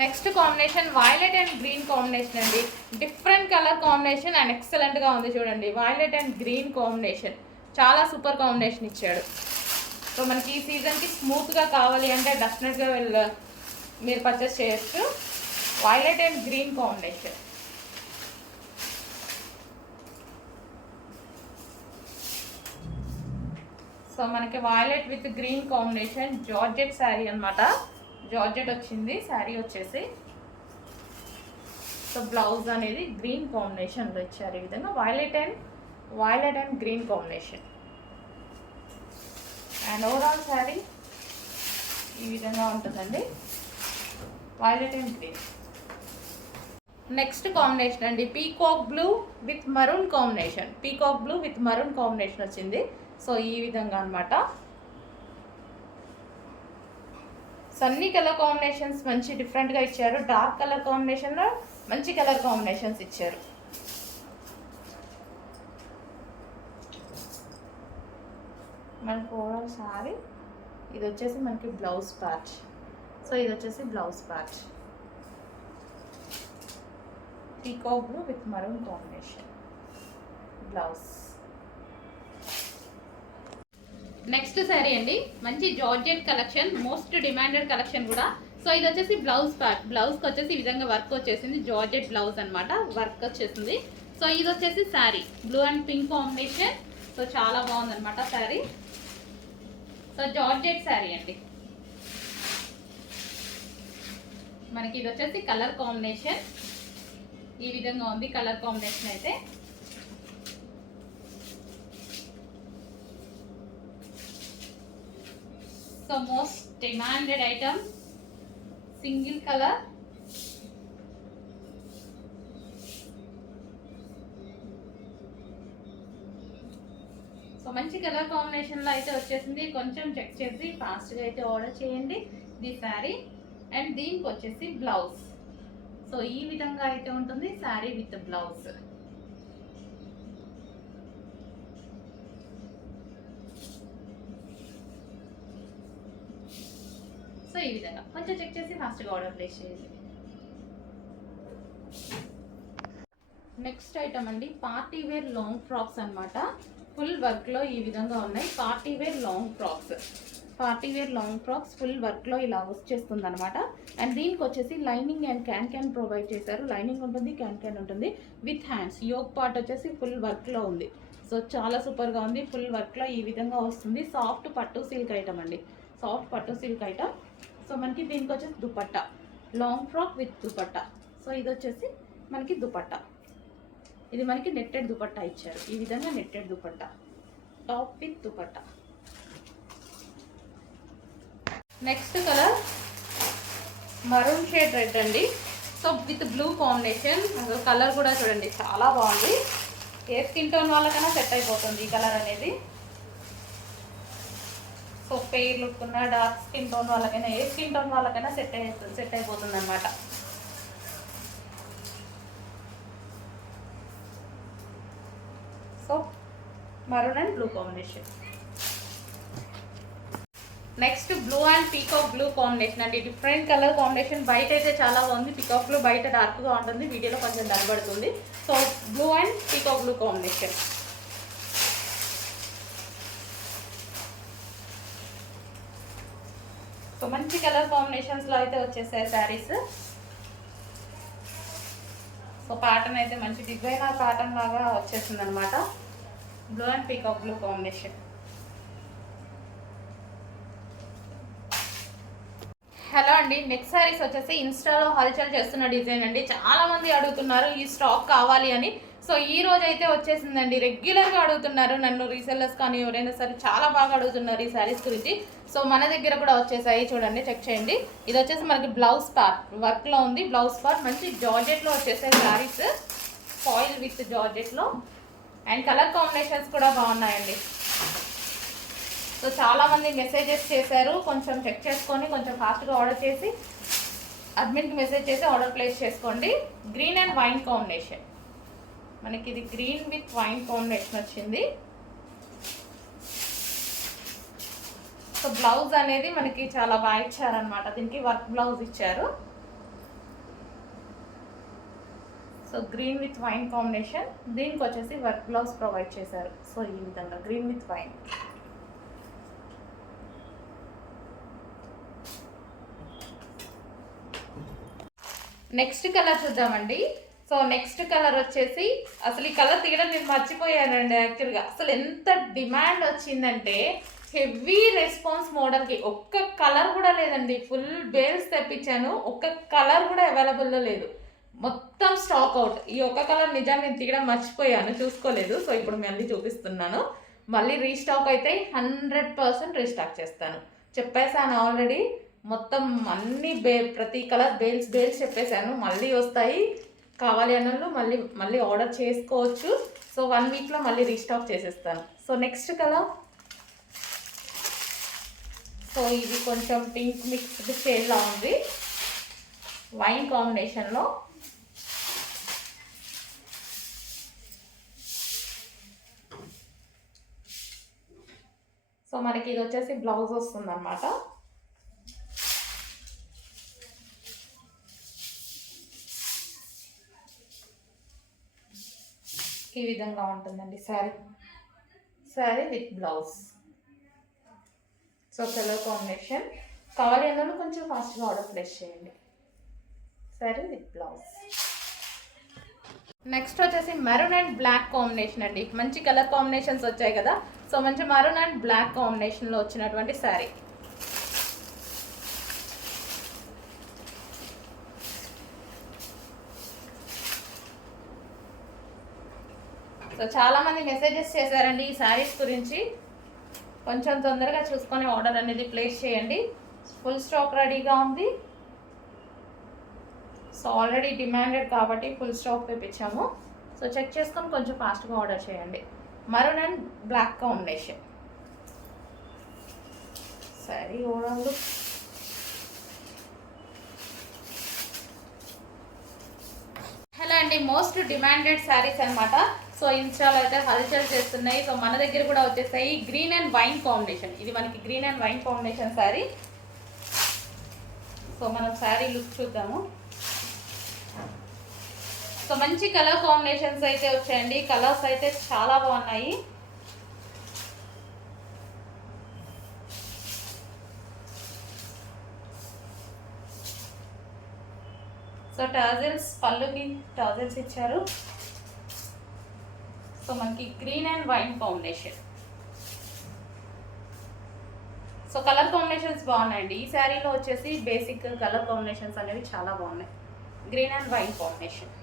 Next combination violet and green combination అండి. Different colour combination and ఎక్సలెంట్గా ఉంది చూడండి. వైలెట్ అండ్ గ్రీన్ కాంబినేషన్ చాలా సూపర్ కాంబినేషన్ ఇచ్చాడు. సో మనకి ఈ సీజన్కి స్మూత్గా కావాలి అంటే డెఫినెట్గా మీరు పర్చేస్ చేయొచ్చు. Violet and green combination. So మనకి violet with green combination georgette saree అనమాట. జార్జెట్ వచ్చింది శారీ వచ్చేసి. సో బ్లౌజ్ అనేది గ్రీన్ కాంబినేషన్లో ఇచ్చారు. ఈ విధంగా violet and green combination. And overall saree ఈ విధంగా ఉంటుందండి, violet and green. Next combination అండి peacock blue with maroon combination. Peacock blue with maroon combination వచ్చింది. సో ఈ విధంగా అనమాట. సో అన్ని కలర్ కాంబినేషన్స్ మంచి డిఫరెంట్గా ఇచ్చారు. డార్క్ కలర్ కాంబినేషన్లో మంచి కలర్ కాంబినేషన్స్ ఇచ్చారు. మనకు ఓవరాల్ సారీ ఇది వచ్చేసి మనకి బ్లౌజ్ పార్ట్. సో ఇది వచ్చేసి blouse part. Peacock blue with maroon combination blouse. Next sari అండి మంచి georgette collection, most demanded collection కూడా. సో ఇది వచ్చేసి బ్లౌజ్ పార్ట్. బ్లౌజ్కి వచ్చేసి ఈ విధంగా వర్క్ వచ్చేసింది. జార్జెట్ బ్లౌజ్ అనమాట, వర్క్ వచ్చేసింది. సో ఇది వచ్చేసి sari blue and pink combination. So చాలా బాగుందన్నమాట శారీ. సో జార్జెట్ శారీ అండి. మనకి ఇది వచ్చేసి కలర్ కాంబినేషన్ ఈ విధంగా ఉంది. కలర్ కాంబినేషన్ అయితే so most demanded item, single colour. So మంచి కలర్ కాంబినేషన్లో అయితే వచ్చేసింది. కొంచెం చెక్ చేసి ఫాస్ట్గా అయితే ఆర్డర్ చేయండి ది శారీ. అండ్ దీనికి వచ్చేసి బ్లౌజ్. సో ఈ విధంగా అయితే ఉంటుంది శారీ విత్ బ్లౌజ్. సో ఈ విధంగా కొంచెం చెక్ చేసి ఫాస్ట్గా ఆర్డర్ ప్లేస్ చేయండి. నెక్స్ట్ ఐటమ్ అండి పార్టీ వేర్ లాంగ్ ఫ్రాక్స్ అనమాట. ఫుల్ వర్క్లో ఈ విధంగా ఉన్నాయి. Party wear long frocks. Party wear long frocks full వర్క్లో ఇలా వచ్చేస్తుంది అనమాట. అండ్ దీనికి వచ్చేసి లైనింగ్ అండ్ క్యాన్ ప్రొవైడ్ చేశారు. లైనింగ్ ఉంటుంది, క్యాన్ ఉంటుంది విత్ హ్యాండ్స్. యోక్ పార్ట్ వచ్చేసి ఫుల్ వర్క్లో ఉంది. సో చాలా సూపర్గా ఉంది. ఫుల్ వర్క్లో ఈ విధంగా వస్తుంది. సాఫ్ట్ పట్టు సిల్క్ ఐటమ్ అండి, సాఫ్ట్ పట్టు సిల్క్ ఐటమ్. సో మనకి దీనికి వచ్చేసి dupatta, long frock with dupatta. సో ఇది వచ్చేసి మనకి దుపట్టా. ఇది మనకి నెట్టెడ్ దుపట్టా ఇచ్చారు. ఈ విధంగా netted dupatta, top with dupatta. Next colour maroon shade red అండి. So with blue combination. Colour కూడా చూడండి చాలా బాగుంది. ఏ స్కిన్ టోన్ వాళ్ళకైనా సెట్ అయిపోతుంది ఈ కలర్ అనేది. సో ఫెయిర్ లుక్ ఉన్న డార్క్ స్కిన్ టోన్ వాళ్ళకైనా ఏ స్కిన్ టోన్ వాళ్ళకైనా సెట్ అయిపోతుంది అనమాట. So maroon and blue combination. Next blue and peacock blue combination అండి. Different colour combination. బయట అయితే చాలా బాగుంది. పీకాక్ బ్లూ బయట డార్క్గా ఉంటుంది, వీడియోలో కొంచెం దనబడుతుంది. So blue and peacock blue combination. So మంచి కలర్ కాంబినేషన్స్లో అయితే వచ్చేసాయి శారీస్. సో ప్యాటర్న్ అయితే మంచి డిజైనర్ ప్యాటర్న్ లాగా వచ్చేసింది అనమాట. Blue and peacock blue combination. Hello అండి, నెక్స్ట్ శారీస్ వచ్చేసి ఇన్స్టాలో హల్చల్ చేస్తున్న డిజైన్ అండి. చాలా మంది అడుగుతున్నారు ఈ స్టాక్ కావాలి అని. సో ఈ రోజు అయితే వచ్చేసిందండి. రెగ్యులర్గా అడుగుతున్నారు నన్ను, రీసెల్లర్స్ కానీ ఎవరైనా సరే చాలా బాగా అడుగుతున్నారు ఈ శారీస్ గురించి. సో మన దగ్గర కూడా వచ్చేసాయి, చూడండి చెక్ చేయండి. ఇది వచ్చేసి మనకి బ్లౌజ్ పార్ట్ వర్క్లో ఉంది. బ్లౌజ్ పార్ట్ మంచి జార్జెట్లో వచ్చేసాయి శారీస్, ఫాయిల్ విత్ జార్జెట్లో. అండ్ కలర్ కాంబినేషన్స్ కూడా బాగున్నాయండి. సో చాలామంది మెసేజెస్ చేశారు, కొంచెం చెక్ చేసుకొని కొంచెం ఫాస్ట్గా ఆర్డర్ చేసి అడ్మిన్కి మెసేజ్ చేసి ఆర్డర్ ప్లేస్ చేసుకోండి. Green and wine combination. మనకి ఇది గ్రీన్ విత్ వైన్ కాంబినేషన్ వచ్చింది. సో బ్లౌజ్ అనేది మనకి చాలా బాగా ఇచ్చారనమాట. దీనికి వర్క్ బ్లౌజ్ ఇచ్చారు. So green with wine combination. దీనికి వచ్చేసి వర్క్ బ్లౌజ్ ప్రొవైడ్ చేశారు. సో ఈ విధంగా green with wine. Next colour చూద్దామండి. సో నెక్స్ట్ కలర్ వచ్చేసి అసలు ఈ కలర్ తీయడం నేను మర్చిపోయానండి యాక్చువల్గా. అసలు ఎంత డిమాండ్ వచ్చిందంటే హెవీ రెస్పాన్స్ మోడల్కి. ఒక్క కలర్ కూడా లేదండి, ఫుల్ బేల్స్ తెప్పించాను, ఒక్క కలర్ కూడా అవైలబుల్లో లేదు, మొత్తం స్టాక్ అవుట్. ఈ ఒక్క కలర్ నిజాన్ని నేను తీయడం మర్చిపోయాను, చూసుకోలేదు. సో ఇప్పుడు మళ్ళీ చూపిస్తున్నాను. మళ్ళీ రీస్టాక్ అయితే 100% రీస్టాక్ చేస్తాను, చెప్పేసాను ఆల్రెడీ. మొత్తం అన్ని ప్రతి కలర్ బేల్స్ చెప్పేశాను. మళ్ళీ వస్తాయి, కావాలి అన్నట్లు మళ్ళీ ఆర్డర్ చేసుకోవచ్చు. సో 1 వీక్లో మళ్ళీ రీస్టాక్ చేసేస్తాను. సో నెక్స్ట్ కలర్, సో ఇది కొంచెం పింక్ మిక్స్డ్ షేడ్లా ఉంది, వైన్ కాంబినేషన్లో. సో మనకి ఇది వచ్చేసి బ్లౌజ్ వస్తుంది అన్నమాట. ఈ విధంగా ఉంటుందండి sari with blouse. So colour combination కావాలి అన్న కొంచెం ఫాస్ట్గా ఆర్డర్ ప్లేస్ చేయండి. Sari with blouse. నెక్స్ట్ వచ్చేసి మెరూన్ అండ్ బ్లాక్ కాంబినేషన్ అండి. మంచి కలర్ కాంబినేషన్స్ వచ్చాయి కదా. సో మంచి మెరూన్ అండ్ బ్లాక్ కాంబినేషన్లో వచ్చినటువంటి శారీ. సో చాలామంది మెసేజెస్ చేశారండి ఈ శారీస్ గురించి. కొంచెం తొందరగా చూసుకొని ఆర్డర్ అనేది ప్లేస్ చేయండి. ఫుల్ స్టాక్ రెడీగా ఉంది. సో ఆల్రెడీ డిమాండెడ్ కాబట్టి ఫుల్ స్టాక్ తెప్పించాము. సో చెక్ చేసుకొని కొంచెం ఫాస్ట్గా ఆర్డర్ చేయండి. Maroon and black combination sari overall look. Hello అండి, మోస్ట్ డిమాండెడ్ శారీస్ అనమాట. సో ఇన్స్టాలో అయితే హల్చల్ చేస్తున్నాయి. సో మన దగ్గర కూడా వచ్చేసాయి. గ్రీన్ అండ్ వైన్ కాంబినేషన్, ఇది మనకి green and wine combination sari. సో మనం శారీ లుక్ చూద్దాము. సో మంచి కలర్ కాంబినేషన్స్ అయితే వచ్చాయండి. కలర్స్ అయితే చాలా బాగున్నాయి. సో టాజిల్స్, పళ్ళుకి టాజిల్స్ ఇచ్చారు. సో మనకి green and wine combination. So colour combinations బాగున్నాయండి. ఈ శారీలో వచ్చేసి బేసిక్ కలర్ కాంబినేషన్స్ అనేవి చాలా బాగున్నాయి. Green and wine combination.